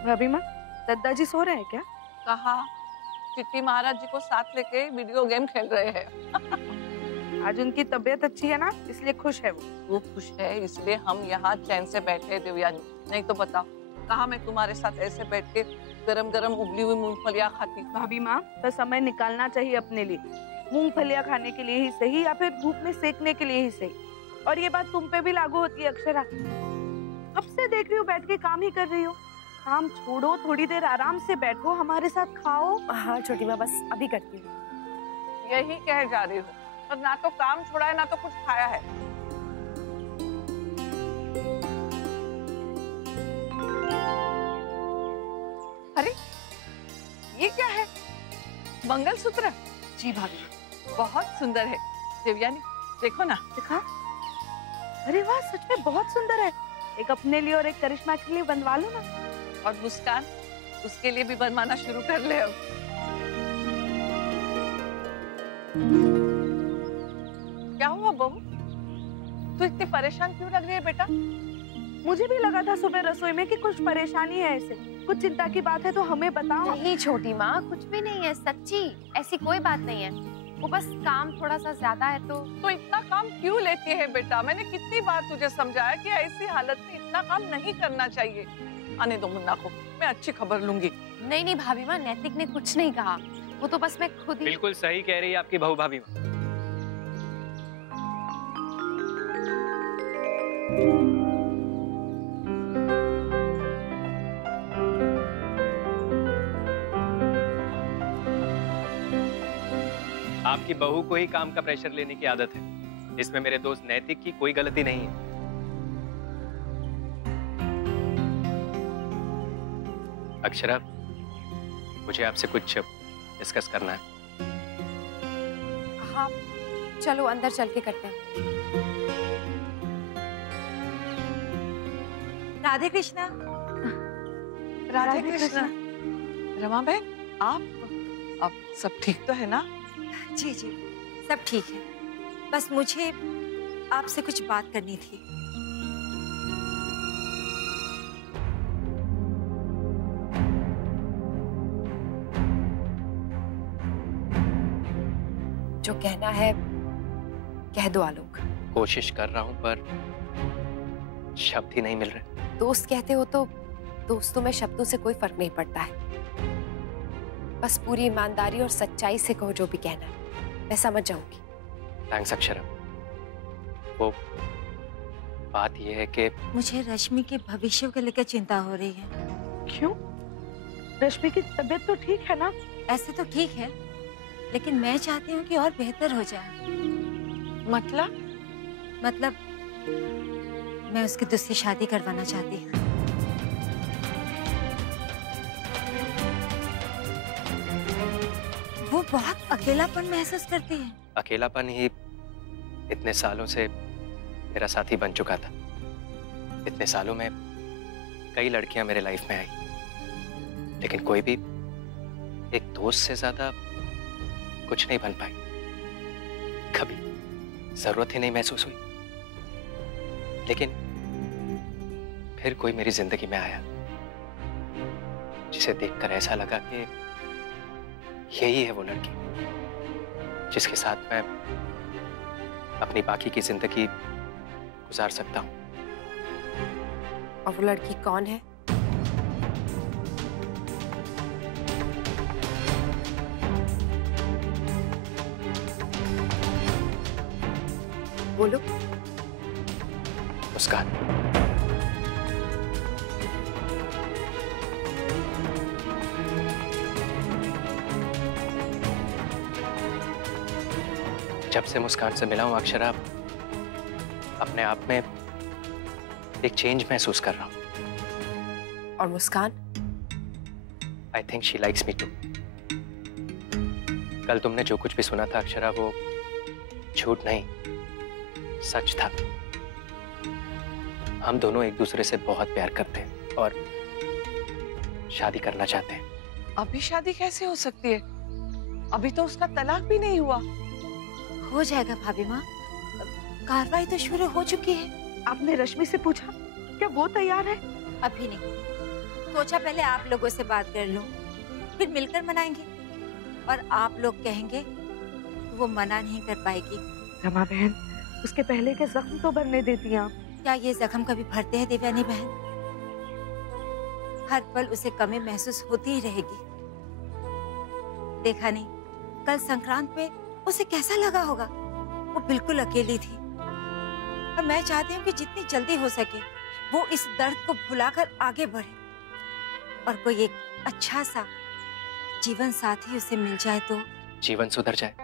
भाभी माँ, दद्दा जी सो रहे हैं क्या? कहा चिट्टी महाराज जी को साथ लेके वीडियो गेम खेल रहे हैं। आज उनकी तबीयत अच्छी है ना, इसलिए खुश है वो खुश है इसलिए हम यहाँ चैन से बैठे देवयानी, नहीं तो बताओ कहाँ मैं तुम्हारे साथ ऐसे बैठ के गरम गरम उबली हुई मूंगफलियाँ खाती। भाभी माँ, तो समय निकालना चाहिए अपने लिए, मूंगफलियाँ खाने के लिए ही सही या फिर धूप में सेकने के लिए ही सही। और ये बात तुम पे भी लागू होती है अक्षरा। कब से देख रही हो बैठ के काम ही कर रही हो। काम छोड़ो, थोड़ी देर आराम से बैठो, हमारे साथ खाओ। हाँ छोटी माँ, बस अभी करती हूँ। यही कह जा रही हूँ, और ना तो काम छोड़ा है ना तो कुछ खाया है। अरे ये क्या है? मंगलसूत्र? जी भाभी, बहुत सुंदर है। देवयानी देखो ना। दिखा। अरे वाह, सच में बहुत सुंदर है। एक अपने लिए और एक करिश्मा के लिए बनवा लो ना। और मुस्कान, उसके लिए भी बनवाना शुरू कर ले अब। क्या हुआ बहू? तू इतनी परेशान क्यों लग रही है बेटा? मुझे भी लगा था सुबह रसोई में कि कुछ परेशानी है, ऐसे कुछ चिंता की बात है तो हमें बताओ। नहीं छोटी माँ, कुछ भी नहीं है, सच्ची ऐसी कोई बात नहीं है। वो बस काम थोड़ा सा ज्यादा है तो इतना काम क्यों लेती है बेटा? मैंने कितनी बार तुझे समझाया कि ऐसी हालत में इतना काम नहीं करना चाहिए। आने दो मुन्ना को, मैं अच्छी खबर लूंगी। नहीं नहीं भाभी माँ, नैतिक ने कुछ नहीं कहा, वो तो बस मैं खुद ही। बिल्कुल सही कह रही है आपकी बहू भाभी माँ। आपकी बहू को ही काम का प्रेशर लेने की आदत है, इसमें मेरे दोस्त नैतिक की कोई गलती नहीं है। अक्षरा, मुझे आपसे कुछ डिस्कस करना है। हाँ चलो अंदर चल के करते हैं। राधे कृष्णा। राधे कृष्णा। रमा बहन, आप अब सब ठीक तो है ना? जी जी सब ठीक है, बस मुझे आपसे कुछ बात करनी थी। जो कहना है कह दो आलोक। कोशिश कर रहा हूं पर शब्द ही नहीं मिल रहे। दोस्त कहते हो तो दोस्तों में शब्दों से कोई फर्क नहीं पड़ता है, बस पूरी ईमानदारी और सच्चाई से कहो जो भी कहना है, मैं समझ जाऊंगी। थैंक्स अक्षरा। वो बात यह है कि मुझे रश्मि के भविष्य को लेकर चिंता हो रही है। क्यों? रश्मि की तबीयत तो ठीक है ना? ऐसे तो ठीक है, लेकिन मैं चाहती हूँ कि और बेहतर हो जाए। मतलब मैं उसकी दूसरी शादी करवाना चाहती हूँ। वो बहुत अकेलापन महसूस करती है। अकेलापन ही इतने सालों से मेरा साथी बन चुका था। इतने सालों में कई लड़कियां मेरे लाइफ में आई, लेकिन कोई भी एक दोस्त से ज्यादा कुछ नहीं बन पाई। कभी जरूरत ही नहीं महसूस हुई, लेकिन फिर कोई मेरी जिंदगी में आया जिसे देखकर ऐसा लगा कि यही है वो लड़की जिसके साथ मैं अपनी बाकी की जिंदगी गुजार सकता हूं। और वो लड़की कौन है? बोलो। मुस्कान। जब से मुस्कान से मिला हूं अक्षरा, अपने आप में एक चेंज महसूस कर रहा हूं। और Muskaan? I think she likes me too. कल तुमने जो कुछ भी सुना था अक्षरा, वो झूठ नहीं, सच था। हम दोनों एक दूसरे से बहुत प्यार करते हैं और शादी करना चाहते हैं। अभी शादी कैसे हो सकती है? अभी तो उसका तलाक भी नहीं हुआ। हो जाएगा भाभी माँ, कार्रवाई तो शुरू हो चुकी है। आपने रश्मि से पूछा क्या वो तैयार है? अभी नहीं, सोचा पहले आप लोगों से बात कर लूं, फिर मिलकर मनाएंगे। और आप लोग कहेंगे तो वो मना नहीं कर पाएगी। रमा बहन, उसके पहले के जख्म तो भरने देती हैं आप। क्या ये जख्म कभी भरते हैं देवयानी बहन? हर पल उसे कमी महसूस होती ही रहेगी। देखा नहीं कल संक्रांत पे उसे कैसा लगा होगा? वो बिल्कुल अकेली थी। और मैं चाहती हूँ कि जितनी जल्दी हो सके वो इस दर्द को भुलाकर आगे बढ़े और कोई एक अच्छा सा जीवन साथी उसे मिल जाए तो जीवन सुधर जाए।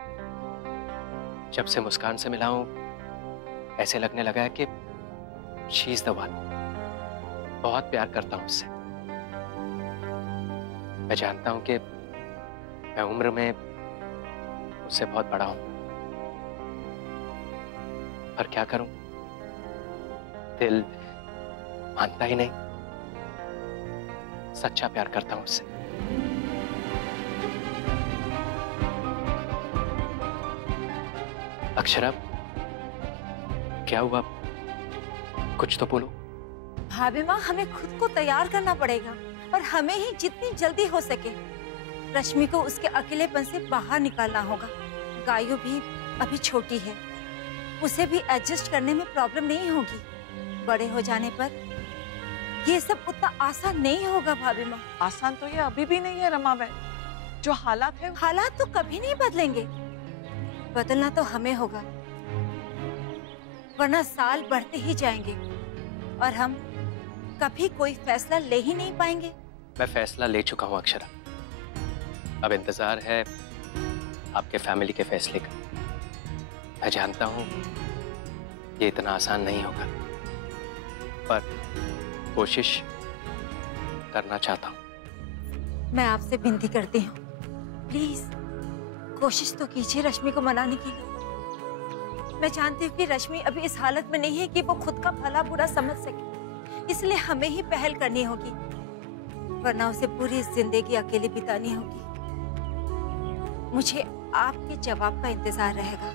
जब से मुस्कान से मिला हूं, ऐसे लगने लगा है कि शी इज द वन। बहुत प्यार करता हूं उससे। मैं जानता हूं कि मैं उम्र में उससे बहुत बड़ा हूं, पर क्या करूं, दिल मानता ही नहीं। सच्चा प्यार करता हूं उससे। अक्षरा, क्या हुआ? कुछ तो बोलो। भाभी माँ, हमें खुद को तैयार करना पड़ेगा और हमें ही जितनी जल्दी हो सके रश्मि को उसके अकेलेपन से बाहर निकालना होगा। गायु भी अभी छोटी है, उसे भी एडजस्ट करने में प्रॉब्लम नहीं होगी। बड़े हो जाने पर ये सब उतना आसान नहीं होगा भाभी माँ। आसान तो ये अभी भी नहीं है रमा बहन। जो हालात है हालात तो कभी नहीं बदलेंगे, बदलना तो हमें होगा, वरना साल बढ़ते ही जाएंगे और हम कभी कोई फैसला ले ही नहीं पाएंगे। मैं फैसला ले चुका हूं अक्षरा। अब इंतजार है आपके फैमिली के फैसले का। मैं जानता हूं ये इतना आसान नहीं होगा, पर कोशिश करना चाहता हूं। मैं आपसे विनती करती हूँ, प्लीज कोशिश तो कीजिए रश्मि को मनाने के लिए। मैं जानती हूँ कि रश्मि अभी इस हालत में नहीं है कि वो खुद का भला बुरा समझ सके, इसलिए हमें ही पहल करनी होगी, वरना उसे पूरी जिंदगी अकेले बितानी होगी। मुझे आपके जवाब का इंतजार रहेगा,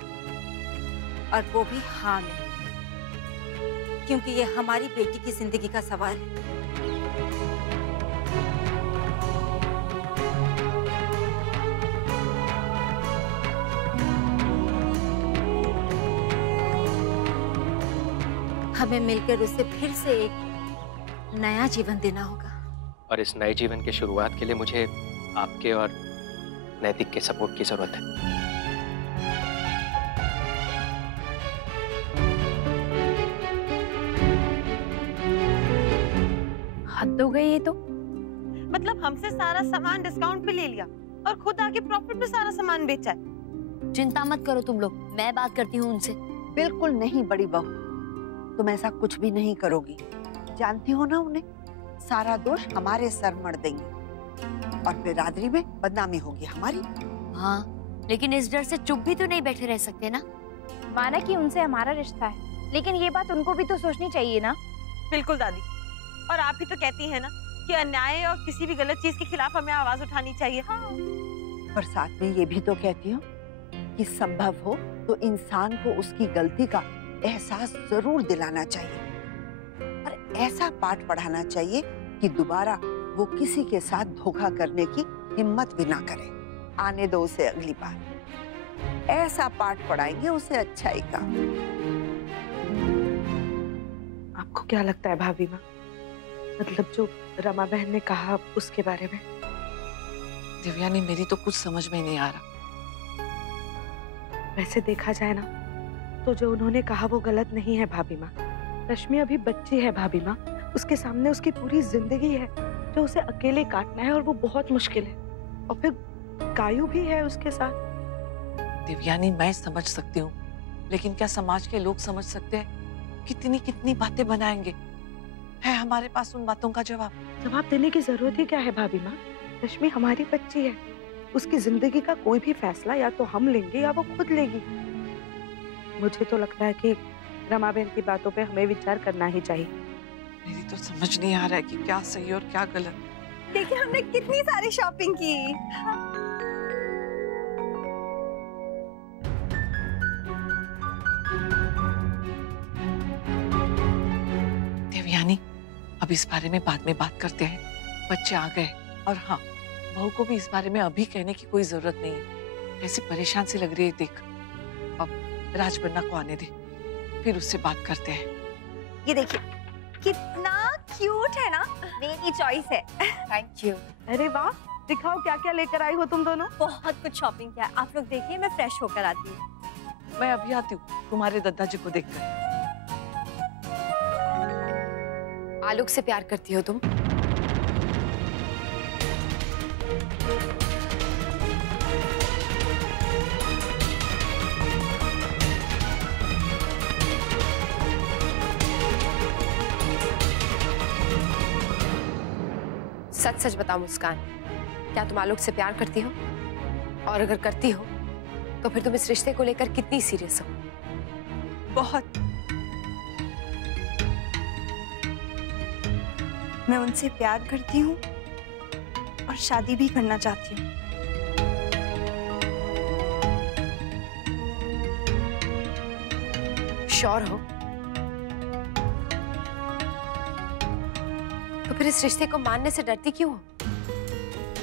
और वो भी हाँ में, क्योंकि ये हमारी बेटी की जिंदगी का सवाल है। हमें मिलकर उसे फिर से एक नया जीवन देना होगा। और इस नए जीवन की शुरुआत के लिए मुझे आपके और नैतिक के सपोर्ट की जरूरत है। हद हो गई ये तो। मतलब हमसे सारा सामान डिस्काउंट पे ले लिया और खुद आके प्रॉफिट में सारा सामान बेचा है। चिंता मत करो तुम लोग, मैं बात करती हूँ उनसे। बिल्कुल नहीं बड़ी बहू, तुम ऐसा कुछ भी नहीं करोगी। जानती हो ना उन्हें, सारा दोष हमारे सर मढ़ देंगे और बिरादरी में बदनामी होगी हमारी। हाँ, लेकिन इस डर से चुप भी तो नहीं बैठे रह सकते ना। माना कि उनसे हमारा रिश्ता है, लेकिन ये बात उनको भी तो सोचनी चाहिए ना। बिल्कुल दादी, और आप ही तो कहती है ना कि अन्याय और किसी भी गलत चीज के खिलाफ हमें आवाज उठानी चाहिए। हाँ। और साथ में ये भी तो कहती हूँ कि संभव हो तो इंसान को उसकी गलती का एहसास जरूर दिलाना चाहिए और ऐसा पाठ पढ़ाना चाहिए कि दोबारा वो किसी के साथ धोखा करने की हिम्मत भी ना करे। आने दो उसे अगली बार, ऐसा पाठ पढ़ाएंगे उसे अच्छाई का। आपको क्या लगता है भाभी माँ, मतलब जो रमा बहन ने कहा उसके बारे में? दिव्यानी, मेरी तो कुछ समझ में नहीं आ रहा। वैसे देखा जाए ना तो जो उन्होंने कहा वो गलत नहीं है भाभी माँ। रश्मि अभी बच्ची है भाभी माँ, उसके सामने उसकी पूरी जिंदगी है जो उसे अकेले काटना है, और वो बहुत मुश्किल है। और फिर गायु भी है उसके साथ। दिव्यानी, मैं समझ सकती हूँ, लेकिन क्या समाज के लोग समझ सकते हैं? कितनी कितनी बातें बनाएंगे। है हमारे पास उन बातों का जवाब? जवाब देने की जरूरत ही क्या है भाभी माँ? रश्मि हमारी बच्ची है, उसकी जिंदगी का कोई भी फैसला या तो हम लेंगे या वो खुद लेगी। मुझे तो लगता है कि रमा बहन की बातों पे हमें विचार करना ही चाहिए। मेरी तो समझ नहीं आ रहा है कि क्या सही और क्या गलत। देखिए हमने कितनी सारी शॉपिंग की। अब इस बारे में बाद में बात करते हैं, बच्चे आ गए। और हाँ, बहू को भी इस बारे में अभी कहने की कोई जरूरत नहीं है। कैसी परेशान सी लग रही है देख। अब राजबन्ना को आने दे, फिर उससे बात करते हैं। ये देखिए कितना क्यूट है ना, मेरी चॉइस है। Thank you. अरे वाह, दिखाओ क्या क्या लेकर आई हो तुम दोनों। बहुत कुछ शॉपिंग किया है, आप लोग देखिए, मैं फ्रेश होकर आती हूँ। मैं अभी आती हूँ तुम्हारे दादाजी को देखकर। आलोक से प्यार करती हो तुम? सच सच बताओ मुस्कान, क्या तुम आलोक से प्यार करती हो? और अगर करती हो तो फिर तुम इस रिश्ते को लेकर कितनी सीरियस हो? बहुत। मैं उनसे प्यार करती हूँ और शादी भी करना चाहती हूँ। श्योर हो? तो फिर इस रिश्ते को मानने से डरती क्यों हो?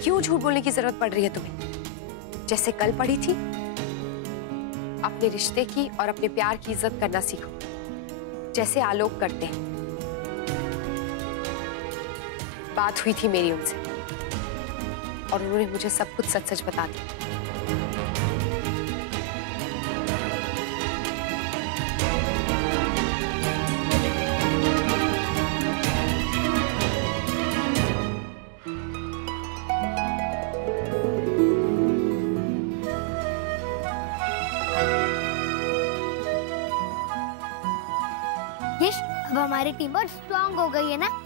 क्यों झूठ बोलने की जरूरत पड़ रही है तुम्हें? जैसे कल पड़ी थी, अपने रिश्ते की और अपने प्यार की इज्जत करना सीखो, जैसे आलोक करते हैं। बात हुई थी मेरी उनसे और उन्होंने मुझे सब कुछ सच सच बता दिया। यश, अब हमारी टीम बहुत स्ट्रांग हो गई है ना।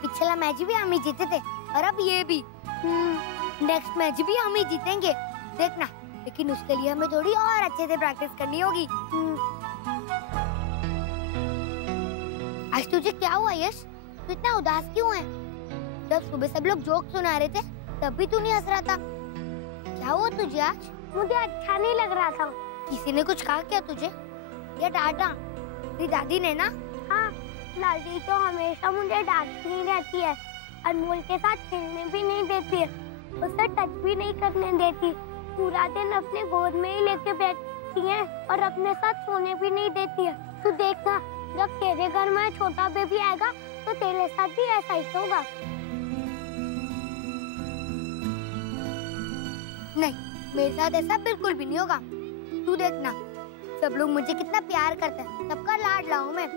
पिछला मैच भी हम ही जीते थे और अब ये भी। नेक्स्ट मैच भी हम ही जीतेंगे, देखना। लेकिन उसके लिए हमें थोड़ी और अच्छे से प्रैक्टिस करनी होगी। आज तुझे क्या हुआ यश? तू इतना उदास क्यों है? जब सुबह सब लोग जोक सुना रहे थे तब भी तू नहीं हंस रहा था। क्या हुआ तुझे आज? मुझे अच्छा नहीं लग रहा था। किसी ने कुछ कहा क्या तुझे? या डांटा? तेरी दादी ने ना? हाँ, दादी तो हमेशा मुझे डांटती रहती है। अनमोल के साथ खेलने भी नहीं देती है, उसे टच भी नहीं करने देती। पूरा दिन अपने गोद में ही लेके बैठती है और अपने साथ सोने भी नहीं देती है। तू देखना, जब तेरे घर में छोटा बेबी आएगा तो तेरे साथ भी ऐसा ही होगा। नहीं, मेरे साथ ऐसा बिल्कुल भी नहीं होगा। तू देखना, सब लोग मुझे कितना प्यार करते हैं, सबका लाडला हूँ मैं।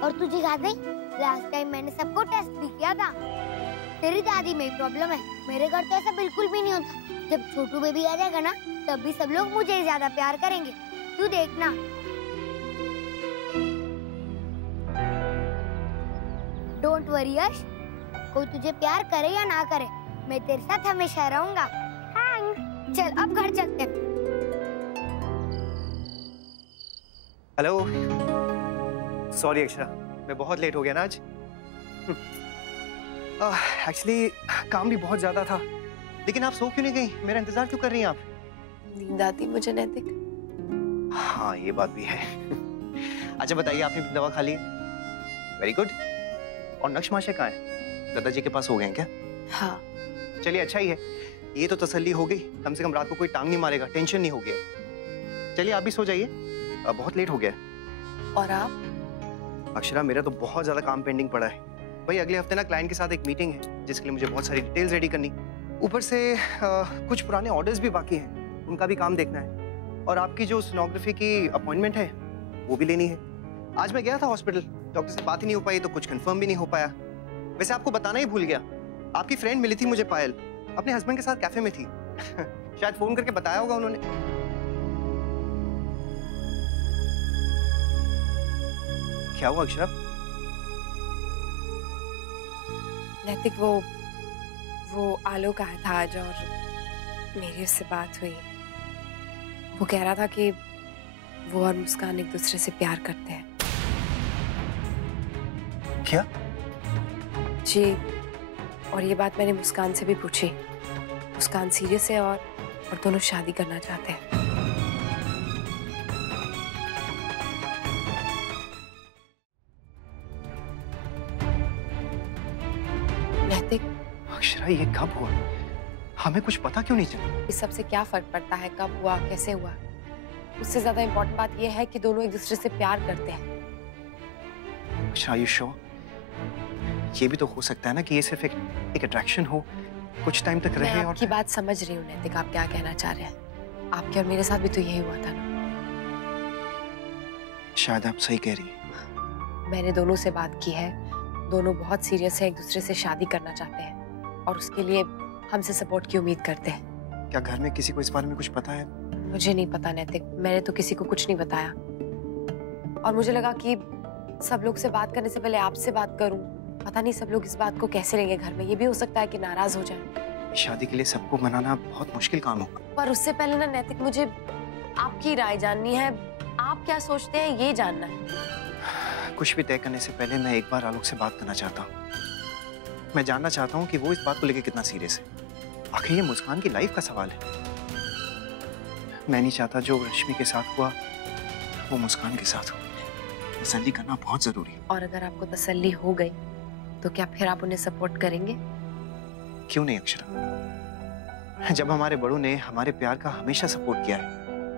और तुझे याद नहीं, लास्ट टाइम मैंने सबको टेस्ट भी किया था। तेरी दादी में ही प्रॉब्लम है, मेरे घर तो ऐसा बिल्कुल भी नहीं होता। जब छोटू बेबी आ जाएगा ना, तब भी सब लोग मुझे ज्यादा प्यार करेंगे। तू देखना। डोंट वरी यश, कोई तुझे प्यार करे या ना करे, मैं तेरे साथ हमेशा रहूंगा। थैंक्स। चल अब घर चलते हैं। हेलो, सॉरी अक्षरा, मैं बहुत लेट हो गया ना आज। एक्चुअली काम भी बहुत ज्यादा था। लेकिन आप सो क्यों नहीं गई? मेरा इंतजार क्यों कर रही हैं आप? नींद आती मुझे नैतिक। हाँ, ये बात भी है। अच्छा बताइए, आपने दवा खा ली? Very good. और नक्श माशे कहाँ है? दादाजी के पास हो गए हैं क्या? हाँ। चलिए अच्छा ही है, ये तो तसल्ली हो गई। कम से कम रात को कोई टांग नहीं मारेगा, टेंशन नहीं हो गया। चलिए आप भी सो जाइए, बहुत लेट हो गया। और आप? अक्षरा, मेरा तो बहुत ज्यादा काम पेंडिंग पड़ा है भाई। अगले हफ्ते ना क्लाइंट के साथ एक मीटिंग है, जिसके लिए मुझे बहुत सारी डिटेल्स रेडी करनी। ऊपर से कुछ पुराने ऑर्डर्स भी बाकी हैं, उनका भी काम देखना है। और आपकी जो सोनोग्राफी की अपॉइंटमेंट है वो भी लेनी है। आज मैं गया था हॉस्पिटल, डॉक्टर से बात ही नहीं हो पाई, तो कुछ कंफर्म भी नहीं हो पाया। वैसे आपको बताना ही भूल गया, आपकी फ्रेंड मिली थी मुझे, पायल, अपने हस्बैंड के साथ कैफे में थी। शायद फोन करके बताया होगा उन्होंने। क्या हुआ अक्षरा? नैतिक, वो आलोक आया था आज और मेरी उससे बात हुई। वो कह रहा था कि वो और मुस्कान एक दूसरे से प्यार करते हैं। क्या? जी, और ये बात मैंने मुस्कान से भी पूछी। मुस्कान सीरियस है और दोनों शादी करना चाहते हैं। नैतिक, अक्षरा ये कब हुआ? हमें कुछ पता क्यों नहीं चला? इस सब से क्या फर्क पड़ता है, कब हुआ, कैसे हुआ? उससे ज्यादा इम्पोर्टेंट बात यह है कि दोनों एक दूसरे से प्यार करते हैं। Akshara you sure? ये भी तो हो सकता है ना कि ये सिर्फ एक अट्रैक्शन हो, कुछ टाइम तक रहे। मैं आपकी बात समझ रही हूँ नैतिक, आप क्या कहना चाह रहे हैं। आपके और मेरे साथ भी तो यही हुआ था ना। शायद आप सही कह रही हैं। मैंने दोनों से बात की है, दोनों बहुत सीरियस है, एक दूसरे से शादी करना चाहते हैं और उसके लिए हमसे सपोर्ट की उम्मीद करते हैं। क्या घर में किसी को इस बारे में कुछ पता है? मुझे नहीं पता नैतिक, मैंने तो किसी को कुछ नहीं बताया और मुझे लगा कि सब लोग से बात करने से पहले आपसे बात करूं। पता नहीं सब लोग इस बात को कैसे लेंगे घर में, ये भी हो सकता है कि नाराज हो जाए। शादी के लिए सबको मनाना बहुत मुश्किल काम होगा। पर उससे पहले ना नैतिक, मुझे आपकी राय जाननी है, आप क्या सोचते हैं ये जानना है। कुछ भी तय करने से पहले मैं एक बार आलोक से बात करना चाहता हूँ। मैं जानना चाहता हूँ कि वो इस बात को लेकर कितना सीरियस है। आखिर ये मुस्कान की लाइफ का सवाल है। मैं नहीं चाहता जो रश्मि के साथ हुआ वो मुस्कान के साथ हो। तसल्ली करना बहुत जरूरी है। और अगर आपको तसल्ली हो गई तो क्या फिर आप उन्हें सपोर्ट करेंगे? क्यों नहीं अक्षरा, जब हमारे बड़ों ने हमारे प्यार का हमेशा सपोर्ट किया है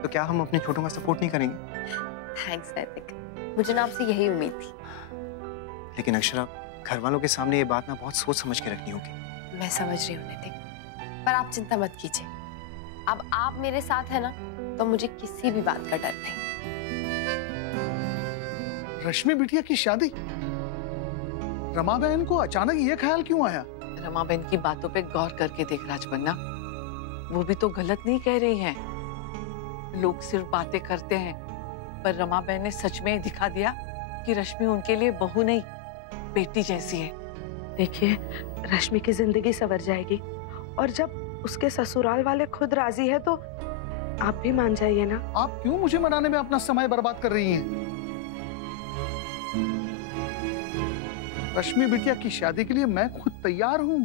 तो क्या हम अपने छोटों का सपोर्ट नहीं करेंगे? थैंक्स नैतिक, मुझे ना आपसे यही उम्मीद थी। लेकिन अक्षरा, घर वालों के सामने ये बात ना बहुत सोच समझ के रखनी होगी। मैं समझ रही हूँ नैतिक, पर आप चिंता मत कीजिए। अब आप मेरे साथ है ना, तो मुझे किसी भी बात का डर नहीं। रश्मि बिटिया की शादी? रमा बहन को अचानक ये ख्याल क्यों आया? रमा बहन की बातों पे गौर करके देख राजबन्ना, वो भी तो गलत नहीं कह रही हैं। लोग सिर्फ बातें करते हैं, पर रमा बहन ने सच में दिखा दिया कि रश्मि उनके लिए बहू नहीं, बेटी जैसी है। देखिए, रश्मि की जिंदगी संवर जाएगी और जब उसके ससुराल वाले खुद राजी है तो आप भी मान जाइए ना। आप क्यों मुझे मनाने में अपना समय बर्बाद कर रही हैं? रश्मि बिटिया की शादी के लिए मैं खुद तैयार हूं।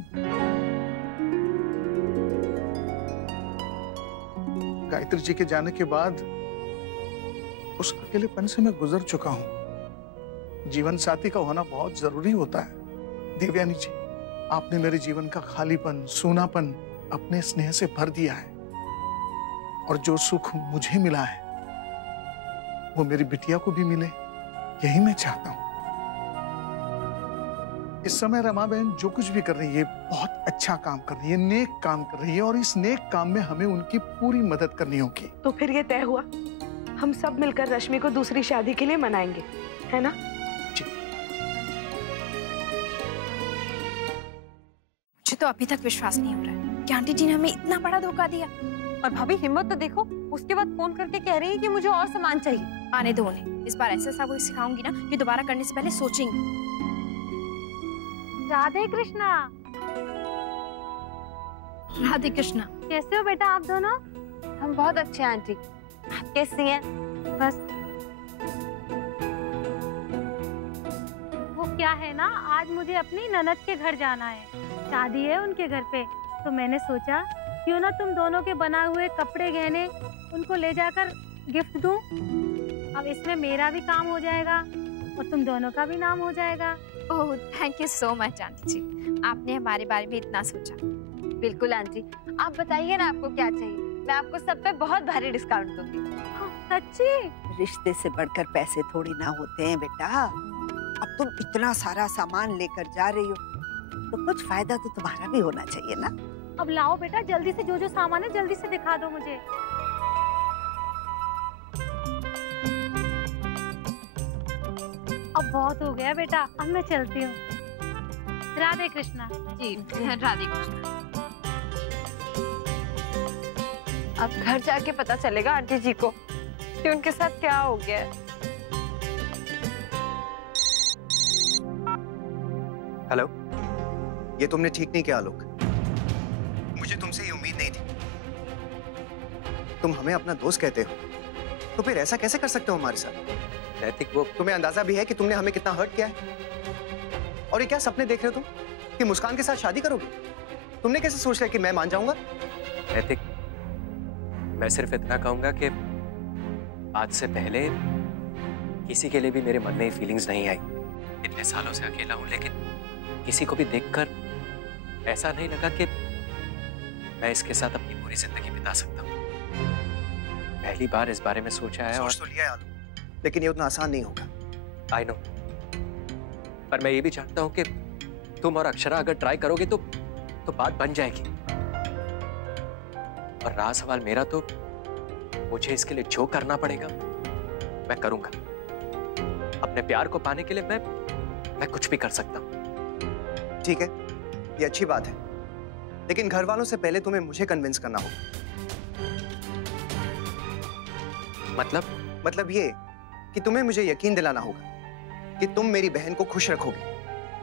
गायत्री जी के जाने के बाद उस अकेलेपन से मैं गुजर चुका हूं। जीवन साथी का होना बहुत जरूरी होता है। देवयानी जी, आपने मेरे जीवन का खालीपन, सूनापन अपने स्नेह से भर दिया है और जो सुख मुझे मिला है वो मेरी बिटिया को भी मिले, यही मैं चाहता हूं। इस समय रमा बहन जो कुछ भी कर रही है बहुत अच्छा काम कर रही है, नेक काम कर रही है और इस नेक काम में हमें उनकी पूरी मदद करनी होगी। तो फिर ये तय हुआ, हम सब मिलकर रश्मि को दूसरी शादी के लिए मनाएंगे, है ना? मुझे तो अभी तक विश्वास नहीं हो रहा है कि आंटी जी ने हमें इतना बड़ा धोखा दिया। और भाभी हिम्मत तो देखो, उसके बाद फोन करके कह रही है कि मुझे और सामान चाहिए। आने दो उन्हें, इस बार ऐसा सबक सिखाऊंगी ना कि दोबारा करने से पहले सोचेंगे। राधे कृष्णा। राधे कृष्णा। कैसे हो बेटा आप दोनों? हम बहुत अच्छे हैं आंटी, आप कैसी हैं? बस वो क्या है ना, आज मुझे अपनी ननद के घर जाना है, शादी है उनके घर पे, तो मैंने सोचा क्यों ना तुम दोनों के बनाए हुए कपड़े गहने उनको ले जाकर गिफ्ट दूं। अब इसमें मेरा भी काम हो जाएगा और तुम दोनों का भी नाम हो जाएगा। Oh thank you so much aunty जी, आपने हमारे बारे में इतना सोचा। बिल्कुल आंटी, आप बताइए ना आपको क्या चाहिए, मैं आपको सब पे बहुत भारी डिस्काउंट दूंगी। सच्ची? रिश्ते से बढ़कर पैसे थोड़ी ना होते हैं बेटा। अब तुम इतना सारा सामान लेकर जा रही हो तो कुछ फायदा तो तुम्हारा भी होना चाहिए ना। अब लाओ बेटा, जल्दी से जो जो सामान है जल्दी से दिखा दो मुझे। अब बहुत हो गया बेटा, अब मैं चलती हूँ। राधे कृष्णा। जी राधे कृष्णा। अब घर जाके पता चलेगा आंटी जी को कि उनके साथ क्या हो गया है। हेलो, ये तुमने ठीक नहीं किया आलोक। मुझे तुमसे ये उम्मीद नहीं थी। तुम हमें अपना दोस्त कहते हो तो फिर ऐसा कैसे कर सकते हो हमारे साथ? नैतिक, वो तुम्हें अंदाजा भी है कि तुमने हमें कितना हर्ट किया है? और ये क्या सपने देख रहे हो तुम कि मुस्कान के साथ शादी करोगे? तुमने कैसे सोच लिया कि मैं मान जाऊंगा? नैतिक, मैं सिर्फ इतना कहूंगा कि आज से पहले किसी के लिए भी मेरे मन में ये फीलिंग्स नहीं आई। इतने सालों से अकेला हूं, लेकिन किसी को भी देखकर ऐसा नहीं लगा कि मैं इसके साथ अपनी पूरी जिंदगी बिता सकता हूँ। पहली बार इस बारे में सोचा है और सोच तो लिया है आलू, लेकिन ये उतना आसान नहीं होगा। आई नो, पर मैं ये भी जानता हूँ कि तुम और अक्षरा अगर ट्राई करोगे तो बात बन जाएगी। और रहा सवाल मेरा, तो मुझे इसके लिए जो करना पड़ेगा मैं करूंगा। अपने प्यार को पाने के लिए मैं कुछ भी कर सकता हूँ। ठीक है, ये अच्छी बात है, लेकिन घर वालों से पहले तुम्हें मुझे कन्विंस करना होगा। मतलब ये कि तुम्हें मुझे यकीन दिलाना होगा कि तुम मेरी बहन को खुश रखोगे।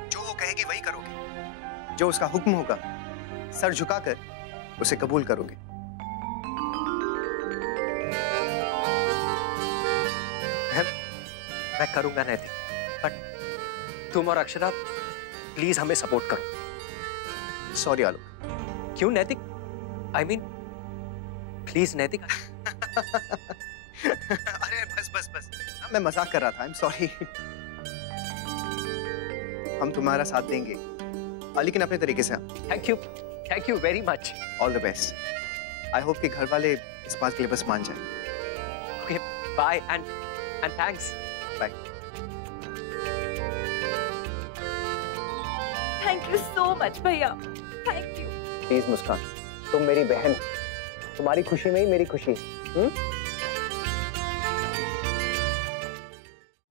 जो वो कहेगी वही करोगे। जो उसका हुक्म होगा सर झुकाकर उसे कबूल करोगे। मैं करूंगा नैतिक, बट तुम और अक्षरा प्लीज हमें सपोर्ट करो। सॉरी आलोक। क्यों नैतिक? आई मीन प्लीज नैतिक। अरे बस मैं मजाक कर रहा था। I am sorry. हम तुम्हारा साथ देंगे, लेकिन अपने तरीके से। Thank you very much. All the best. I hope कि घर वाले इस बात के लिए बस मान जाए। Okay, bye and thanks. Bye. Thank you so much भैया, थैंक यू। प्लीज मुस्कान, तुम मेरी बहन, तुम्हारी खुशी में ही मेरी खुशी है।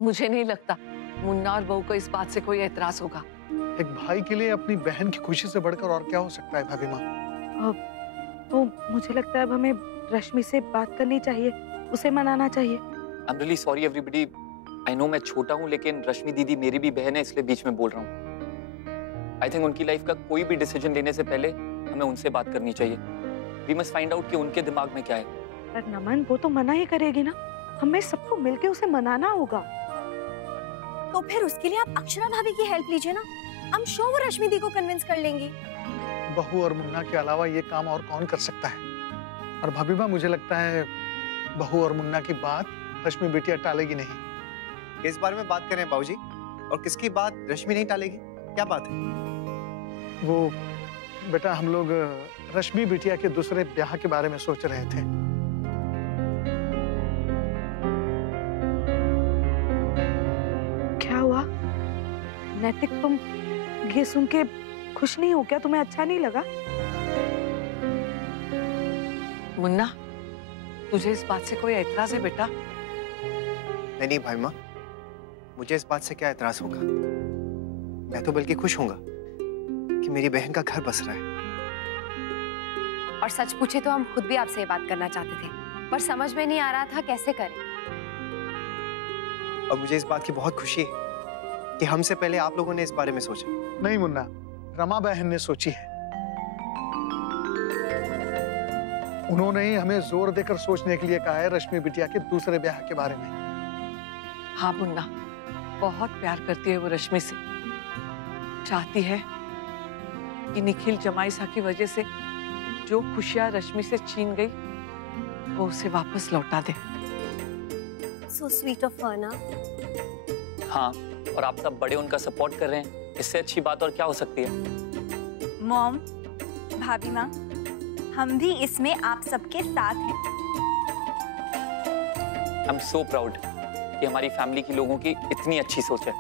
मुझे नहीं लगता मुन्ना और बहू को इस बात से कोई एतराज होगा। एक भाई के लिए अपनी बहन की खुशी से बढ़कर और क्या हो सकता है भाभी माँ? तो मुझे लगता है अब हमें रश्मि से बात करनी चाहिए, उसे मनाना चाहिए। I am really sorry everybody. I know मैं छोटा हूँ, लेकिन रश्मि दीदी मेरी भी बहन है, इसलिए बीच में बोल रहा हूँ। आई थिंक उनकी लाइफ का कोई भी डिसीजन लेने से पहले हमें उनसे बात करनी चाहिए। वी मस्ट फाइंड आउट कि उनके दिमाग में क्या है। पर नमन, वो तो मना ही करेगी ना। हमें सबको मिलके उसे मनाना होगा। तो फिर उसके लिए आप अक्षरा भाभी की हेल्प लीजिए ना। आई एम श्योर वो रश्मि दी को कन्विंस कर लेंगी। बहू और मुन्ना के अलावा ये काम और कौन कर सकता है? और भाभी माँ, मुझे लगता है बहू और मुन्ना की बात रश्मि बेटिया टालेगी नहीं। किस बारे में बात करें बाबूजी? और किसकी बात रश्मि नहीं टालेगी? क्या बात है? वो बेटा, हम लोग रश्मि बिटिया के दूसरे ब्याह के बारे में सोच रहे थे। क्या हुआ नैतिक, तुम ये सुन के खुश नहीं हो क्या? तुम्हें अच्छा नहीं लगा? मुन्ना, तुझे इस बात से कोई एतराज है बेटा? नहीं भाई माँ, मुझे इस बात से क्या एतराज होगा। मैं तो बल्कि खुश होऊंगा कि मेरी बहन का घर बस रहा है। और सच पूछे तो हम खुद भी आपसे ये बात करना चाहते थे, पर समझ में नहीं आ रहा था कैसे करें। और मुझे इस बात की बहुत खुशी है कि हमसे पहले आप लोगों ने इस बारे में सोचा। नहीं मुन्ना, रमा बहन ने सोची है। उन्होंने ही हमें जोर देकर सोचने के लिए कहा है रश्मि बिटिया के दूसरे ब्याह के बारे में। हाँ मुन्ना, बहुत प्यार करती है वो रश्मि से। चाहती है कि निखिल जमाई सा की वजह से जो खुशियां रश्मि से छीन गई वो उसे वापस लौटा दे। So sweet of her ना। हाँ, और आप सब बड़े उनका सपोर्ट कर रहे हैं, इससे अच्छी बात और क्या हो सकती है? मॉम, भाभी माँ, हम भी इसमें आप सबके साथ हैं। आई एम सो प्राउड कि हमारी फैमिली के लोगों की इतनी अच्छी सोच है।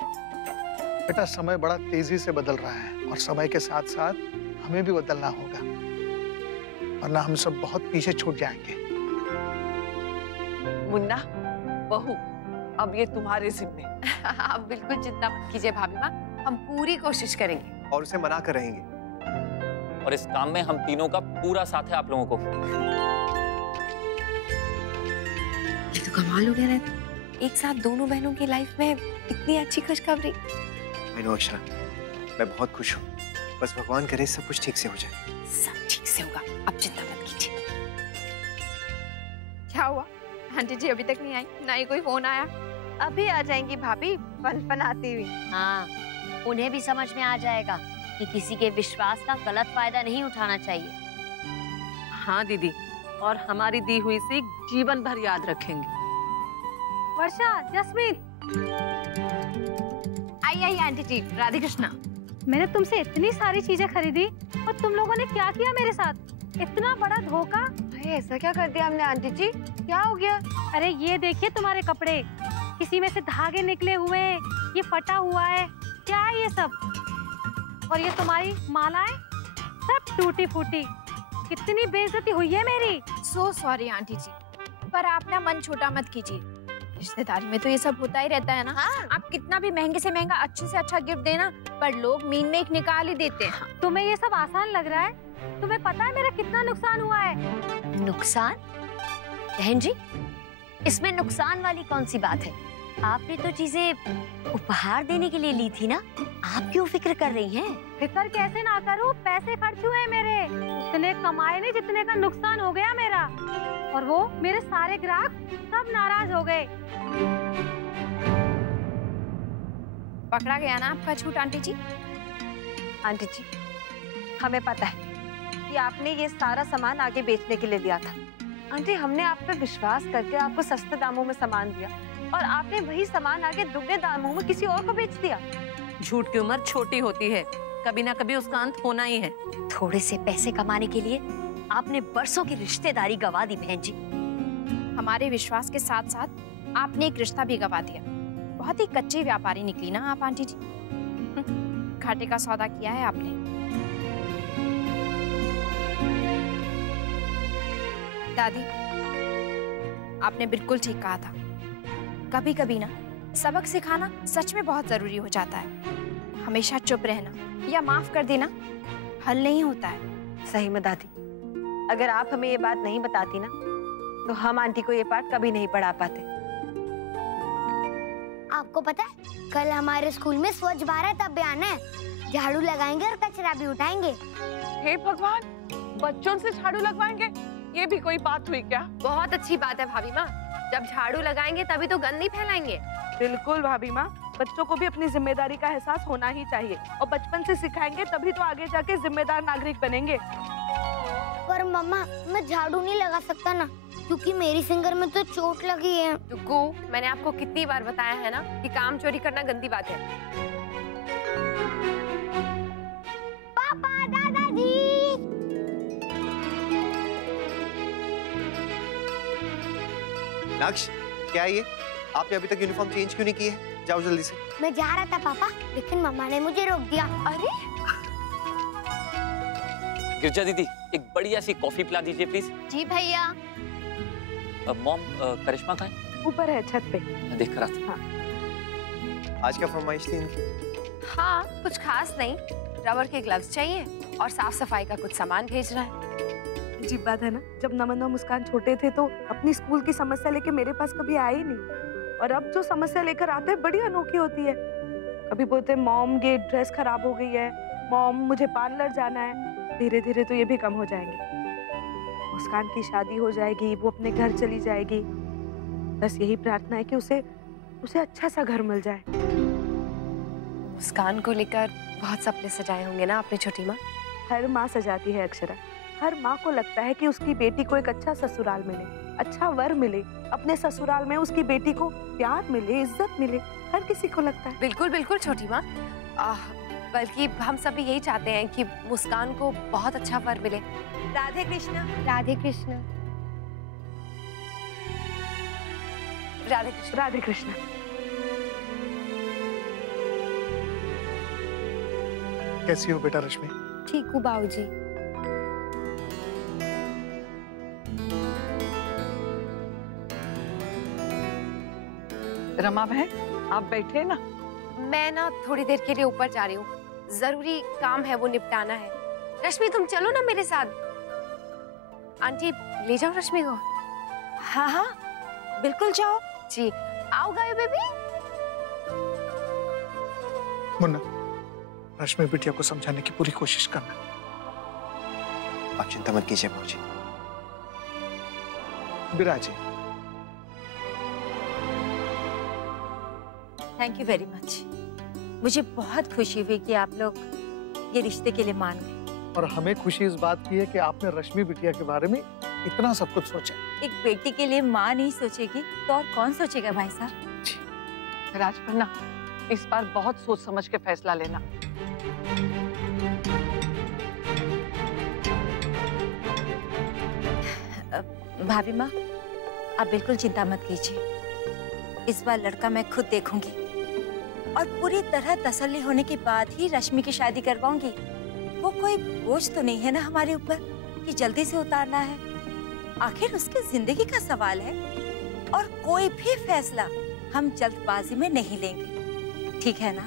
बेटा, समय बड़ा तेजी से बदल रहा है और समय के साथ साथ हमें भी बदलना होगा, वरना हम सब बहुत पीछे छूट जाएंगे। मुन्ना, बहू, अब ये तुम्हारे जिम्मे। आप बिल्कुल चिंता मत कीजिए भाभी माँ, हम पूरी कोशिश करेंगे और उसे मना कर रहेंगे। और इस काम में हम तीनों का पूरा साथ है आप लोगों को। ये तो कमाल हो गया रहता, एक साथ दोनों बहनों की लाइफ में इतनी अच्छी खुशखबरी। मैं अक्षरा, मैं बहुत खुश हूँ। बस भगवान करे सब कुछ ठीक से हो जाए। सब ठीक से होगा, अब चिंता मत कीजिए। क्या हुआ? आंटी जी अभी तक नहीं आई, ना ही कोई फोन आया। अभी आ जाएंगी भाभी, फनफनाती हुई। हाँ, उन्हें भी समझ में आ जाएगा कि किसी के विश्वास का गलत फायदा नहीं उठाना चाहिए। हाँ दीदी, और हमारी दी हुई सीख जीवन भर याद रखेंगे। वर्षा, जस्मीन। आई आंटी जी, राधे कृष्णा। मैंने तुमसे इतनी सारी चीजें खरीदी और तुम लोगों ने क्या किया मेरे साथ? इतना बड़ा धोखा। ऐसा क्या कर दिया हमने आंटी जी? क्या हो गया? अरे ये देखिए तुम्हारे कपड़े, किसी में से धागे निकले हुए, ये फटा हुआ है, क्या है ये सब? और ये तुम्हारी मालाएं सब टूटी फूटी। कितनी बेइज्जती हुई है मेरी। सो सॉरी आंटी जी, पर आप ना मन छोटा मत कीजिए। रिश्तेदारी में तो ये सब होता ही रहता है ना। हाँ। आप कितना भी महंगे से महंगा अच्छे से अच्छा गिफ्ट देना, पर लोग मीन में एक निकाल ही देते हैं। तुम्हें ये सब आसान लग रहा है? तुम्हें पता है मेरा कितना नुकसान हुआ है? नुकसान? बहन जी, इसमें नुकसान वाली कौन सी बात है? आपने तो चीजें उपहार देने के लिए ली थी ना, आप क्यों फिक्र कर रही हैं? फिक्र कैसे ना करूं, पैसे खर्च हुए मेरे, इतने कमाए नहीं जितने का नुकसान हो गया मेरा। और वो मेरे सारे ग्राहक सब नाराज हो गए। पकड़ा गया ना आपका झूठ आंटी जी। आंटी जी, हमें पता है कि आपने ये सारा सामान आगे बेचने के लिए लिया था। आंटी, हमने आप पे विश्वास करके आपको सस्ते दामों में सामान दिया और आपने वही सामान आगे दुगने दामों में किसी और को बेच दिया। झूठ की उम्र छोटी होती है, कभी ना कभी उसका अंत होना ही है। थोड़े से पैसे कमाने के लिए आपने बरसों की रिश्तेदारी गंवा दी बहन जी। हमारे विश्वास के साथ साथ आपने एक रिश्ता भी गंवा दिया। बहुत ही कच्चे व्यापारी निकली ना आप आंटी जी। घाटे का सौदा किया है आपने। दादी, आपने बिल्कुल ठीक कहा था। कभी कभी ना सबक सिखाना सच में बहुत जरूरी हो जाता है। हमेशा चुप रहना या माफ कर देना हल नहीं होता है। सही में दादी, अगर आप हमें ये बात नहीं बताती ना, तो हम आंटी को ये पाठ कभी नहीं पढ़ा पाते। आपको पता है, कल हमारे स्कूल में स्वच्छ भारत अभियान है। झाड़ू लगाएंगे और कचरा भी उठाएंगे। हे भगवान, बच्चों से झाड़ू लगवाएंगे? ये भी कोई बात हुई क्या? बहुत अच्छी बात है भाभी माँ। जब झाड़ू लगाएंगे तभी तो गंद नहीं फैलाएंगे। बिल्कुल भाभी माँ, बच्चों को भी अपनी जिम्मेदारी का एहसास होना ही चाहिए और बचपन से सिखाएंगे तभी तो आगे जाके जिम्मेदार नागरिक बनेंगे। पर मम्मा, मैं झाड़ू नहीं लगा सकता ना, क्योंकि मेरी फिंगर में तो चोट लगी है। रुको, मैंने आपको कितनी बार बताया है ना कि काम चोरी करना गंदी बात है। पापा, दादाजी। नाक्ष, क्या है ये? आपने अभी तक यूनिफॉर्म चेंज क्यों नहीं की है? जाओ जल्दी से। मैं जा रहा था पापा, लेकिन मम्मा ने मुझे रोक दिया। अरे गिरजा दीदी, एक बढ़िया सी कॉफी पिला दीजिए प्लीज। जी भैया। मॉम, करिश्मा कहाँ है? ऊपर है छत पे। मैं देख रहा था। हाँ। आज क्या फरमाइश थी इनकी? हाँ, कुछ खास नहीं। रबर के ग्लव्स चाहिए और साफ सफाई का कुछ सामान भेजना है। अजीब बात है ना, जब नमन और मुस्कान छोटे थे तो अपनी स्कूल की समस्या लेके मेरे पास कभी आए ही नहीं, और अब जो समस्या लेकर आते हैं बड़ी अनोखी होती है। कभी बोलते मॉम ये ड्रेस खराब हो गई है, मॉम मुझे पार्लर जाना है। धीरे धीरे तो ये भी कम हो जाएंगे। मुस्कान की शादी हो जाएगी, वो अपने घर चली जाएगी। बस यही प्रार्थना है कि उसे अच्छा सा घर मिल जाए। मुस्कान को लेकर बहुत सपने सजाए होंगे ना आपने छोटी माँ? हर माँ सजाती है अक्षरा। हर माँ को लगता है कि उसकी बेटी को एक अच्छा ससुराल मिले, अच्छा वर मिले, अपने ससुराल में उसकी बेटी को प्यार मिले, इज्जत मिले। हर किसी को लगता है। बिल्कुल बिल्कुल छोटी माँ, बल्कि हम सब भी यही चाहते हैं कि मुस्कान को बहुत अच्छा वर मिले। राधे कृष्णा। राधे कृष्णा। राधे कृष्णा। राधे कृष्णा। कैसी हो बेटा रश्मि? ठीक हूँ बाबूजी। रमा बहन, आप बैठे ना। मैं ना थोड़ी देर के लिए ऊपर जा रही हूँ, जरूरी काम है वो निपटाना है। रश्मि तुम चलो ना मेरे साथ। आंटी ले जाओ रश्मि को। हाँ हाँ बिल्कुल जाओ। जी, आओ गायो बेबी। मुन्ना, रश्मि बिटिया को समझाने की पूरी कोशिश करना। आप चिंता मत कीजिए बाबूजी। बिराजी। Thank you very much. मुझे बहुत खुशी हुई कि आप लोग ये रिश्ते के लिए मान गए। और हमें खुशी इस बात की है कि आपने रश्मि बिटिया के बारे में इतना सब कुछ सोचा। एक बेटी के लिए माँ नहीं सोचेगी तो और कौन सोचेगा भाई साहब? राजपन्ना, इस बार बहुत सोच समझ के फैसला लेना। भाभी माँ, आप बिल्कुल चिंता मत कीजिए। इस बार लड़का मैं खुद देखूंगी और पूरी तरह तसल्ली होने के बाद ही रश्मि की शादी करवाऊंगी। वो कोई बोझ तो नहीं है ना हमारे ऊपर कि जल्दी से उतारना है। आखिर उसकी जिंदगी का सवाल है और कोई भी फैसला हम जल्दबाजी में नहीं लेंगे, ठीक है ना?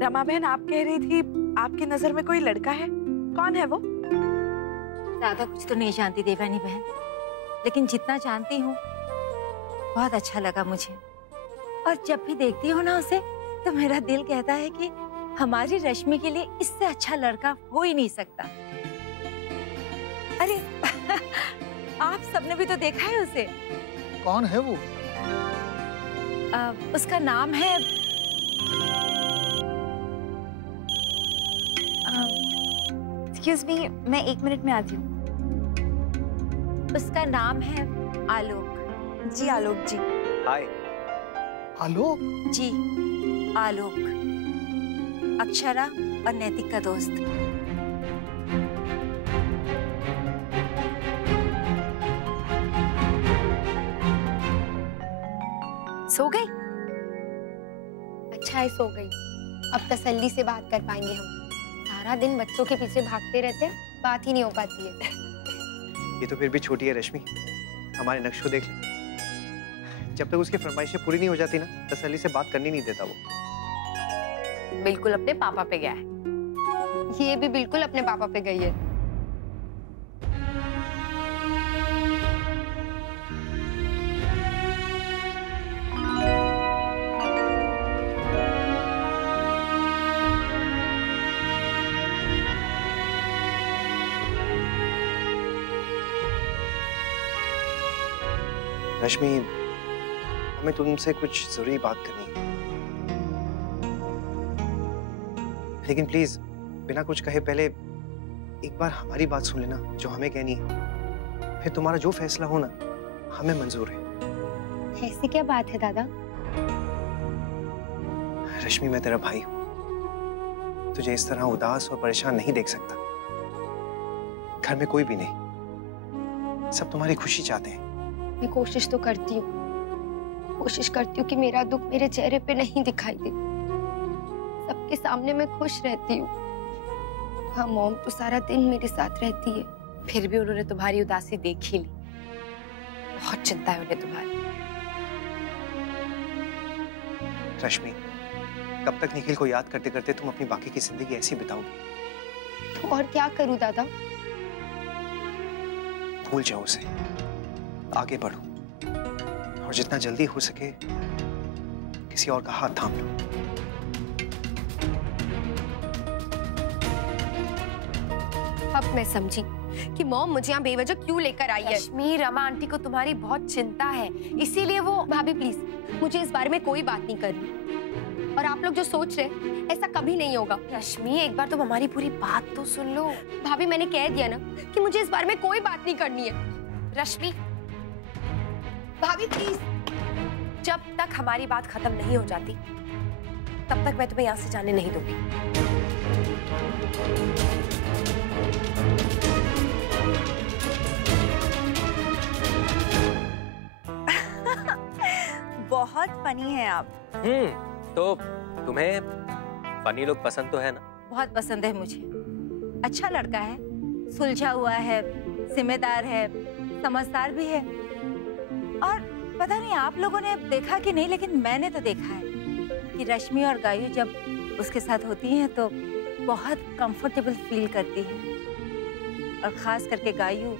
रमा बहन, आप कह रही थी आपकी नजर में कोई लड़का है, कौन है वो? ज्यादा कुछ तो नहीं जानती देवानी बहन, लेकिन जितना जानती हूँ बहुत अच्छा लगा मुझे। और जब भी देखती हूँ ना उसे, तो मेरा दिल कहता है कि हमारी रश्मि के लिए इससे अच्छा लड़का हो ही नहीं सकता। अरे आप सबने भी तो देखा है उसे। कौन है वो? उसका नाम है एक्सक्यूज मी, मैं 1 मिनट में आती हूँ। उसका नाम है आलोक। जी आलोक जी। हाय। आलोक? जी आलोक, अक्षरा और नैतिक का दोस्त। सो गई? अच्छा है, सो गई। अब तसल्ली से बात कर पाएंगे हम। सारा दिन बच्चों के पीछे भागते रहते हैं, बात ही नहीं हो पाती है। ये तो फिर भी छोटी है रश्मि, हमारे नक्श को देख ले। जब तक उसकी फरमाइशें पूरी नहीं हो जाती ना, तसल्ली से बात करनी नहीं देता वो। बिल्कुल अपने पापा पे गया है। ये भी बिल्कुल अपने पापा पे गई है। रश्मि, हमें तुमसे कुछ जरूरी बात करनी है, लेकिन प्लीज बिना कुछ कहे पहले एक बार हमारी बात सुन लेना, जो हमें कहनी है। फिर तुम्हारा जो फैसला हो ना, हमें मंजूर है। ऐसी क्या बात है दादा? रश्मि, मैं तेरा भाई हूं, तुझे इस तरह उदास और परेशान नहीं देख सकता। घर में कोई भी नहीं, सब तुम्हारी खुशी चाहते हैं। मैं कोशिश तो करती हूँ, कोशिश करती हूँ कि मेरा दुख मेरे चेहरे पे नहीं दिखाई दे। सबके सामने मैं खुश रहती हूँ। हाँ, मॉम तो सारा दिन मेरे साथ रहती है। फिर भी उन्होंने तुम्हारी उदासी देख ही ली। बहुत चिंता है उन्हें तुम्हारी। रश्मि, कब तक निखिल को याद करते करते तुम अपनी बाकी की जिंदगी ऐसी बिताओगी? तो और क्या करूँ दादा? भूल जाओ उसे, आगे बढ़ो और जितना जल्दी हो सके किसी और का हाथ थाम लो। अब मैं समझी कि मॉम मुझे यहाँ बेवजह क्यों लेकर आई है। रश्मि, रमा आंटी को तुम्हारी बहुत चिंता है, इसीलिए वो। भाभी प्लीज, मुझे इस बारे में कोई बात नहीं करनी। और आप लोग जो सोच रहे ऐसा कभी नहीं होगा। रश्मि, एक बार तुम हमारी पूरी बात तो सुन लो। भाभी, मैंने कह दिया ना कि मुझे इस बारे में कोई बात नहीं करनी है। रश्मि, भाभी प्लीज, जब तक हमारी बात खत्म नहीं हो जाती तब तक मैं तुम्हें यहाँ से जाने नहीं दूंगी। बहुत फनी है आप। तो तुम्हें फनी लोग पसंद तो है ना? बहुत पसंद है मुझे। अच्छा लड़का है, सुलझा हुआ है, जिम्मेदार है, समझदार भी है। और पता नहीं आप लोगों ने देखा कि नहीं, लेकिन मैंने तो देखा है कि रश्मि और गायू जब उसके साथ होती हैं तो बहुत कंफर्टेबल फील करती है। और खास करके गायू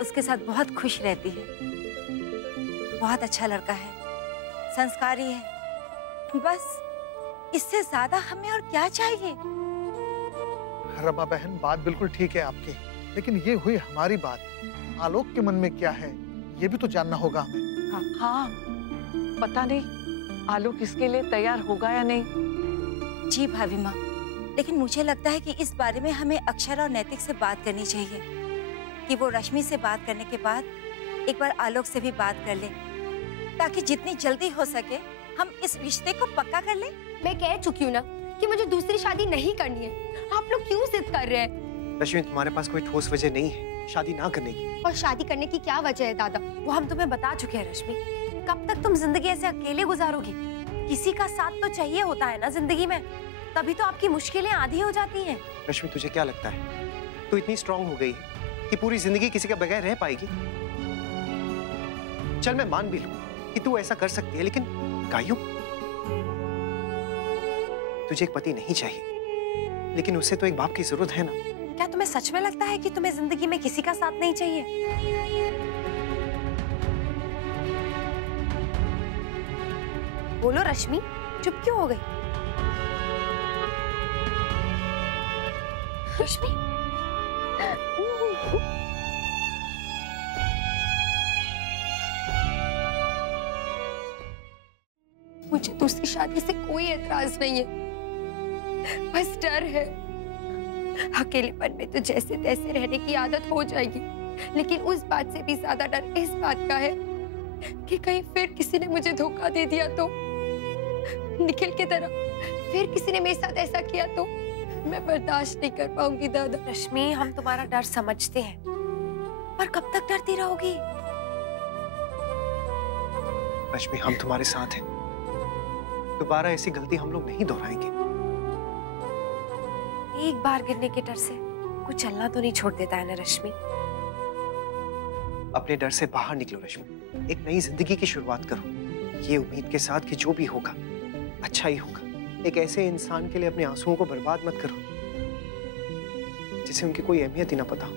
उसके साथ बहुत खुश रहती है। बहुत अच्छा लड़का है, संस्कारी है। बस इससे ज्यादा हमें और क्या चाहिए? रमा बहन, बात बिल्कुल ठीक है आपकी, लेकिन ये हुई हमारी बात। आलोक के मन में क्या है ये भी तो जानना होगा हमें। हाँ, पता नहीं आलोक इसके लिए तैयार होगा या नहीं। जी भाभी माँ, लेकिन मुझे लगता है कि इस बारे में हमें अक्षरा और नैतिक से बात करनी चाहिए कि वो रश्मि से बात करने के बाद एक बार आलोक से भी बात कर ले, ताकि जितनी जल्दी हो सके हम इस रिश्ते को पक्का कर लें। मैं कह चुकी हूँ ना कि मुझे दूसरी शादी नहीं करनी है। आप लोग क्यों जिद कर रहे हैं? रश्मि, तुम्हारे पास कोई ठोस वजह नहीं है शादी ना करने की। और शादी करने की क्या वजह है दादा? वो हम तुम्हें बता चुके हैं रश्मि। कब तक तुम जिंदगी ऐसे अकेले गुजारोगी? किसी का साथ तो चाहिए होता है ना जिंदगी में, तभी तो आपकी मुश्किलें आधी हो जाती हैं। रश्मि, तुझे क्या लगता है तू इतनी स्ट्रांग हो गई है कि पूरी जिंदगी किसी के बगैर रह पाएगी? चल मैं मान भी लूं कि तू ऐसा कर सकती है, लेकिन कायू, तुझे एक पति नहीं चाहिए, लेकिन उससे तो एक बाप की जरूरत है ना। क्या तुम्हें सच में लगता है कि तुम्हें जिंदगी में किसी का साथ नहीं चाहिए? बोलो रश्मि, चुप क्यों हो गई? रश्मि, मुझे दूसरी शादी से कोई एतराज नहीं है, बस डर है। अकेलेपन में तो जैसे तैसे रहने की आदत हो जाएगी, लेकिन उस बात से भी ज्यादा डर इस बात का है कि कहीं फिर किसी ने मुझे धोखा दे दिया तो, निखिल की तरह फिर किसी ने मेरे साथ ऐसा किया तो मैं बर्दाश्त नहीं कर पाऊंगी दादा। रश्मि, हम तुम्हारा डर समझते हैं, पर कब तक डरती रहोगी? रश्मि, हम तुम्हारे साथ हैं, दोबारा ऐसी गलती हम लोग नहीं दोहराएंगे। एक बार गिरने के डर से कुछ चलना तो नहीं छोड़ देता है ना रश्मि। अपने डर से बाहर निकलो रश्मि, एक नई जिंदगी की शुरुआत करो, ये उम्मीद के साथ कि जो भी होगा अच्छा ही होगा। एक ऐसे इंसान के लिए अपने आंसुओं को बर्बाद मत करो जिसे उनकी कोई अहमियत ही ना पता हो।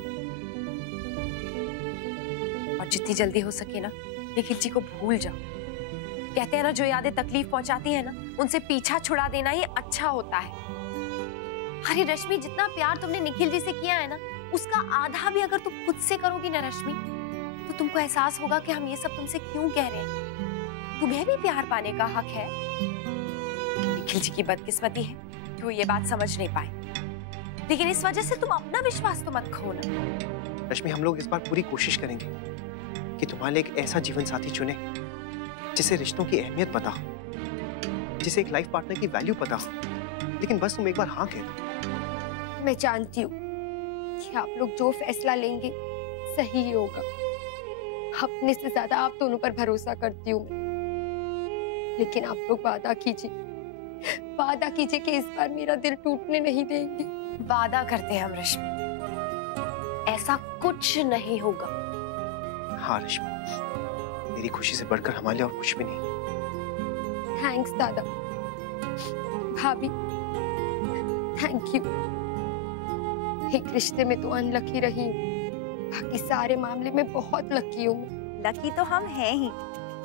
और जितनी जल्दी हो सके ना निखिल जी को भूल जाओ। कहते हैं ना, जो यादें तकलीफ पहुंचाती है ना, उनसे पीछा छुड़ा देना ही अच्छा होता है। अरे रश्मि, जितना प्यार तुमने निखिल जी से किया है ना, उसका आधा भी अगर तुम खुद से करोगी ना रश्मि, तो तुमको एहसास होगा कि हम ये सब तुमसे क्यों कह रहे हैं। तुम्हें भी प्यार पाने का हक है। निखिल जी की बदकिस्मती है कि वो ये बात समझ नहीं पाए, लेकिन इस वजह से तुम अपना विश्वास तो मत खोना। रश्मि, हम लोग इस बार पूरी कोशिश करेंगे कि तुम्हारे लिए एक ऐसा जीवन साथी चुने जिसे रिश्तों की अहमियत पता हो, जिसे एक लाइफ पार्टनर की वैल्यू पता हो, लेकिन बस तुम एक बार हाँ कह दो। मैं जानती हूँ कि आप लोग जो फैसला लेंगे सही ही होगा। अपने से ज्यादा आप दोनों पर भरोसा करती हूँ, लेकिन आप लोग वादा कीजिए कि इस बार मेरा दिल टूटने नहीं देंगे। वादा करते हैं हम रश्मि, ऐसा कुछ नहीं होगा। हाँ रश्मि, मेरी खुशी से बढ़कर हमारे लिए और कुछ भी नहीं। थैंक्स दादा, भाभी, थैंक यू। एक रिश्ते में तो अनलकी रही हूँ, बाकी सारे मामले में बहुत लकी हूँ। लकी तो हम हैं ही,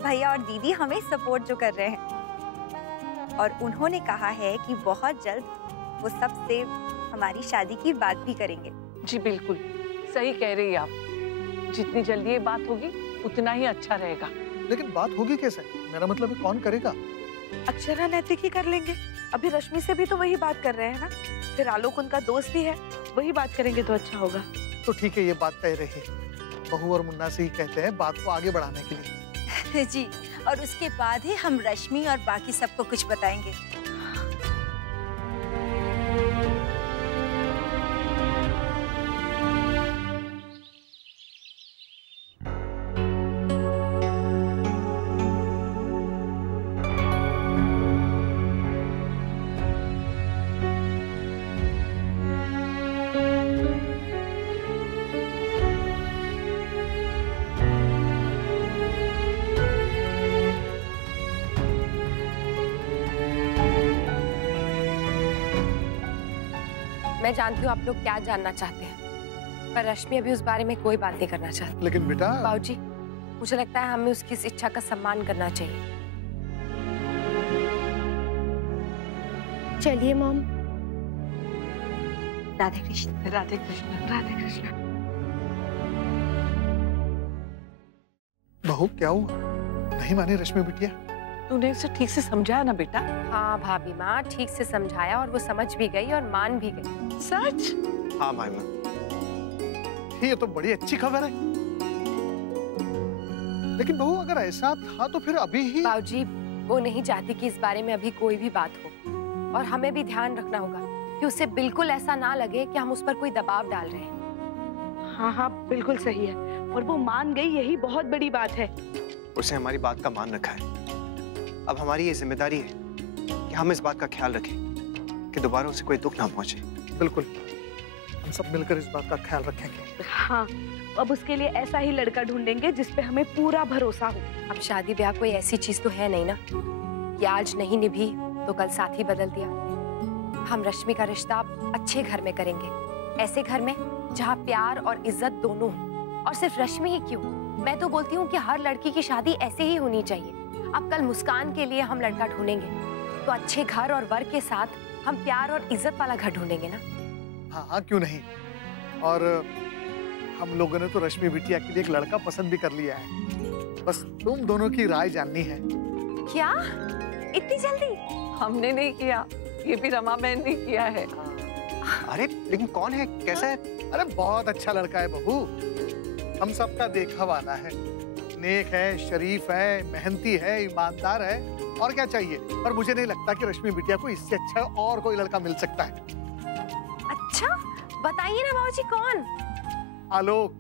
भैया और दीदी हमें सपोर्ट जो कर रहे हैं, और उन्होंने कहा है कि बहुत जल्द वो सबसे हमारी शादी की बात भी करेंगे। जी बिल्कुल सही कह रही हैं आप, जितनी जल्दी ये बात होगी उतना ही अच्छा रहेगा। लेकिन बात होगी कैसे? मेरा मतलब है कौन करेगा? अक्षरा नैतिक ही कर लेंगे। अभी रश्मि से भी तो वही बात कर रहे हैं ना, फिर आलोक उनका दोस्त भी है, वही बात करेंगे तो अच्छा होगा। तो ठीक है, ये बात तय रही। बहू और मुन्ना से ही कहते हैं बात को आगे बढ़ाने के लिए। जी, और उसके बाद ही हम रश्मि और बाकी सबको कुछ बताएंगे। मैं जानती हूँ आप लोग क्या जानना चाहते हैं, पर रश्मि अभी उस बारे में कोई बात नहीं करना चाहती। लेकिन बेटा, बाबूजी, मुझे लगता है हमें उसकी इस इच्छा का सम्मान करना चाहिए। चलिए मॉम। राधे कृष्ण, राधे कृष्ण, राधे कृष्ण। बहू क्या हुआ? नहीं मानी रश्मि बिटिया? तूने उसे ठीक से समझाया ना बेटा? हाँ भाभी माँ, ठीक से समझाया और वो समझ भी गई और मान भी गई। सच? हाँ भाई माँ। ये तो बड़ी अच्छी खबर है। लेकिन बहू अगर ऐसा था तो फिर अभी ही। बाबूजी, वो नहीं चाहती कि इस बारे में अभी कोई भी बात हो, और हमें भी ध्यान रखना होगा कि उसे बिल्कुल ऐसा ना लगे कि हम उस पर कोई दबाव डाल रहे हैं। हाँ हाँ बिल्कुल सही है, और वो मान गई, यही बहुत बड़ी बात है। उसने हमारी बात का मान रखा है। अब हमारी ये जिम्मेदारी है कि हम इस बात का ख्याल रखें कि दोबारा उसे कोई दुख ना पहुंचे। बिल्कुल, हम सब मिलकर इस बात का ख्याल रखेंगे। हाँ, अब उसके लिए ऐसा ही लड़का ढूंढेंगे जिस पे हमें पूरा भरोसा हो। अब शादी ब्याह कोई ऐसी चीज तो है नहीं ना कि आज नहीं निभी तो कल साथी बदल दिया। हम रश्मि का रिश्ता अच्छे घर में करेंगे, ऐसे घर में जहाँ प्यार और इज्जत दोनों हो। और सिर्फ रश्मि ही क्यों, मैं तो बोलती हूँ कि हर लड़की की शादी ऐसे ही होनी चाहिए। अब कल मुस्कान के लिए हम लड़का ढूंढेंगे तो अच्छे घर और वर के साथ हम प्यार और इज्जत वाला घर ढूंढेंगे ना। हाँ हाँ क्यों नहीं। और हम लोगों ने तो रश्मि बिटिया के लिए एक लड़का पसंद भी कर लिया है, बस तुम दोनों की राय जाननी है। क्या इतनी जल्दी? हमने नहीं किया, ये भी रमा बहन ने किया है। अरे लेकिन कौन है, कैसा है? अरे बहुत अच्छा लड़का है बहू, हम सबका देखा वाला है, नेक है, शरीफ है, मेहनती है, ईमानदार है, और क्या चाहिए। पर मुझे नहीं लगता कि रश्मि बिटिया को इससे अच्छा और कोई लड़का मिल सकता है। अच्छा बताइए ना बाबूजी, कौन? आलोक।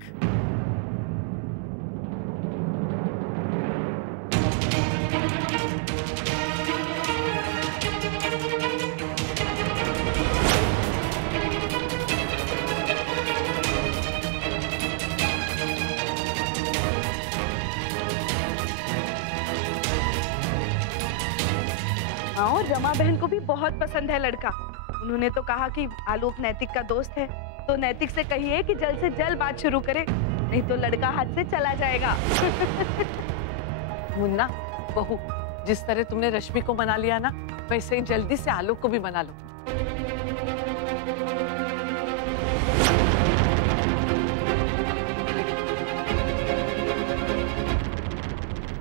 हाँ, और रमा बहन को भी बहुत पसंद है लड़का। उन्होंने तो कहा कि आलोक नैतिक का दोस्त है, तो नैतिक से कहिए कि जल्द से जल्द बात शुरू करे, नहीं तो लड़का हाथ से चला जाएगा। मुन्ना, बहू, जिस तरह तुमने रश्मि को मना लिया ना, वैसे ही जल्दी से आलोक को भी मना लो।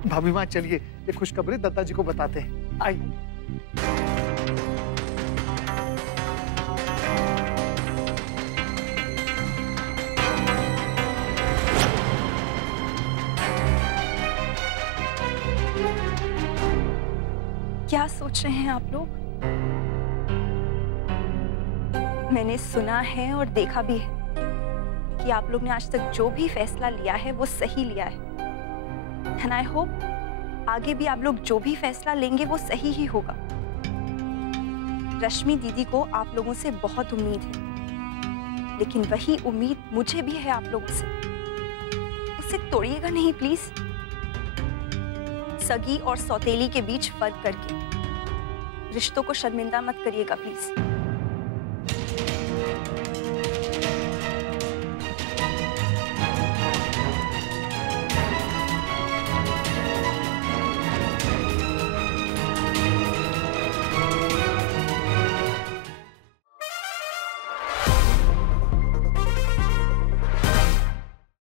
भाभी माँ चलिए, ये खुशखबरी दत्ता जी को बताते हैं। आइए। क्या सोच रहे हैं आप लोग? मैंने सुना है और देखा भी है कि आप लोग ने आज तक जो भी फैसला लिया है वो सही लिया है। एंड आई होप आगे भी आप लोग जो भी फैसला लेंगे वो सही ही होगा। रश्मि दीदी को आप लोगों से बहुत उम्मीद है, लेकिन वही उम्मीद मुझे भी है आप लोगों से। उसे तोड़िएगा नहीं प्लीज। सगी और सौतेली के बीच फर्क करके रिश्तों को शर्मिंदा मत करिएगा प्लीज।